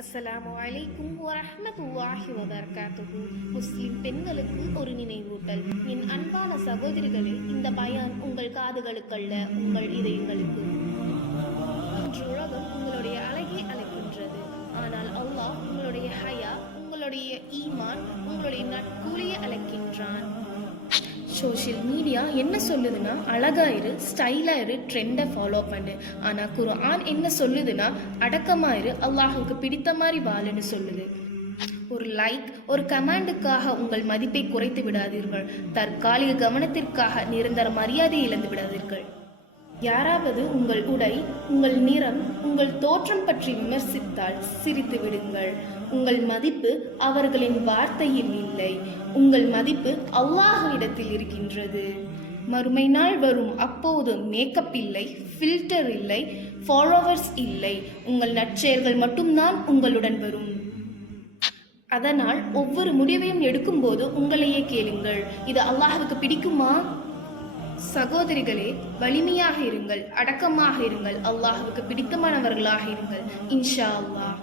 அஸ்ஸலாமு அலைக்கும் வரஹ்மத்துல்லாஹி வபரகாத்துஹு. முஸ்லிம் பெண்களுக்கு ஒரு நினைவூட்டல். என் அன்பான சகோதரிகளே, இந்த பயான் உங்கள் காதுகளுக்கல்ல, உங்கள் இதயங்களுக்கு. இன்று உலகம் உங்களுடைய அழகை அழைக்கின்றது. ஆனால் அல்லாஹ் உங்களுடைய ஹயா, உங்களுடைய ஈமான், உங்களுடைய நட்கூலியை அழைக்கின்றான். சோஷியல் மீடியா என்ன சொல்லுதுன்னா, அழகாயிரு, ஸ்டைலாயிரு, ட்ரெண்டை ஃபாலோ பண்ணு. ஆனால் குர்ஆன் என்ன சொல்லுதுன்னா, அடக்கமாயிரு, அல்லாஹுக்கு பிடித்த மாதிரி வாழுன்னு சொல்லுது. ஒரு லைக், ஒரு கமெண்டுக்காக உங்கள் மதிப்பை குறைத்து விடாதீர்கள். தற்காலிக கவனத்திற்காக நிரந்தர மரியாதையை இழந்து விடாதீர்கள். யாராவது உங்கள் உடை, உங்கள் நிறம், உங்கள் தோற்றம் பற்றி விமர்சித்தால் சிரித்து விடுங்கள். உங்கள் மதிப்பு அவர்களின் வார்த்தையில் இல்லை, உங்கள் மதிப்பு அல்லாஹ்விடத்தில் இருக்கின்றது. மறுமை நாள் வரும், அப்போது மேக்கப் இல்லை, ஃபில்டர் இல்லை, ஃபாலோவர்ஸ் இல்லை, உங்கள் நற்செயல்கள் மட்டும்தான் உங்களுடன் வரும். அதனால் ஒவ்வொரு முடிவையும் எடுக்கும்போது உங்களையே கேளுங்கள், இது அல்லாஹ்வுக்கு பிடிக்குமா? சகோதரிகளே, வலிமையாக இருங்கள், அடக்கமாக இருங்கள், அல்லாஹ்வுக்கு பிடித்தமானவர்களாக இருங்கள். இன்ஷா அல்லாஹ்.